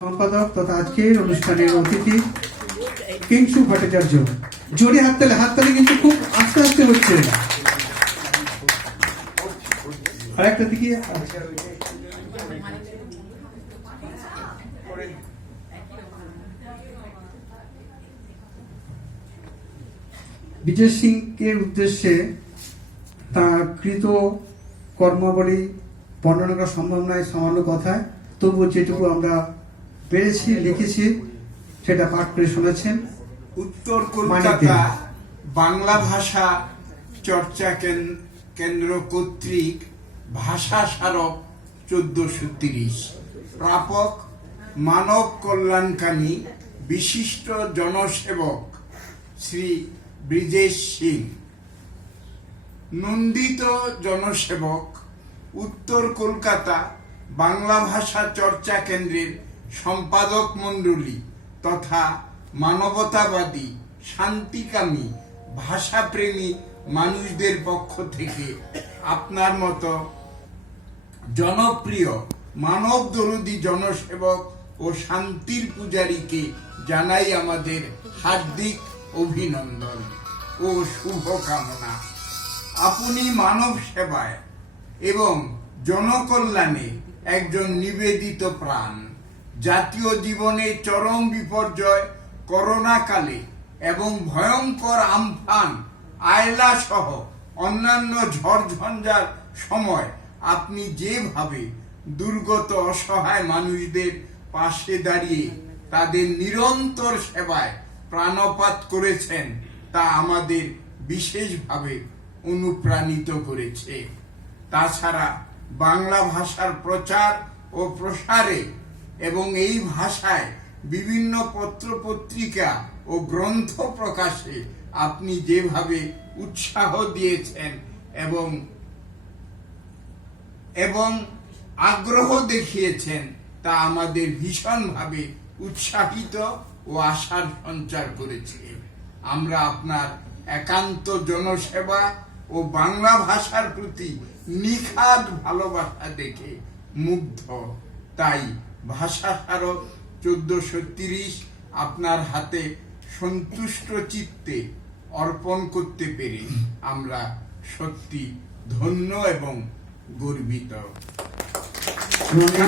সম্পাদক তথা আজকের অনুষ্ঠানের অতিথি কিংসু ভট্টাচার্য। জোরে হাততালি কিন্তু খুব আস্তে আস্তে হচ্ছে। আরেকটা দিকে বিজয় সিংকে উদ্দেশ্যে তার কৃত কর্মাবলী বর্ণনা করা সম্ভব নয় সামান্য কথায়, তবুও যেটুকু আমরা পেরেছি লিখেছি সেটা পাঠ করে শোনাচ্ছেন। উত্তর কলকাতা বাংলা ভাষা চর্চা কেন্দ্র কর্তৃক ভাষা স্মারক 1430, প্রাপক মানব কল্যাণকামী বিশিষ্ট জনসেবক শ্রী ব্রিজেশ সিং। নন্দিত জনসেবক উত্তর কলকাতা বাংলা ভাষা চর্চা কেন্দ্রের সম্পাদক মণ্ডলী তথা মানবতাবাদী শান্তিকামী ভাষাপ্রেমী মানুষদের পক্ষ থেকে আপনার মতো জনপ্রিয় মানব দরদী জনসেবক ও শান্তির পূজারীকে জানাই আমাদের হার্দিক অভিনন্দন ও শুভকামনা। আপনি মানব সেবায় এবং জনকল্যাণে একজন নিবেদিত প্রাণ। জাতীয় জীবনে চরম বিপর্যয় করোনা কালে এবং ভয়ঙ্কর আমফান আয়লা সহ অন্যান্য ঝড়ঝঞ্ঝার সময় আপনি যেভাবে দুর্গত অসহায় মানুষদের পাশে দাঁড়িয়ে তাদের নিরন্তর সেবায় প্রাণপাত করেছেন তা আমাদের বিশেষভাবে অনুপ্রাণিত করেছে। তাছাড়া বাংলা ভাষার প্রচার ও প্রসারে এবং এই ভাষায় বিভিন্ন পত্রপত্রিকা ও গ্রন্থ প্রকাশে আপনি যেভাবে উৎসাহ দিয়েছেন এবং আগ্রহ দেখিয়েছেন তা আমাদের ভীষণভাবে উৎসাহিত ও আশার সঞ্চার করেছে। আমরা আপনার একান্ত জনসেবা ও বাংলা ভাষার প্রতি নিখাদ ভালোবাসা দেখে মুগ্ধ। তাই ভাষা স্মারক 1430 আপনার হাতে সন্তুষ্ট চিত্তে অর্পণ করতে পেরে আমরা সত্যি ধন্য এবং গর্বিত।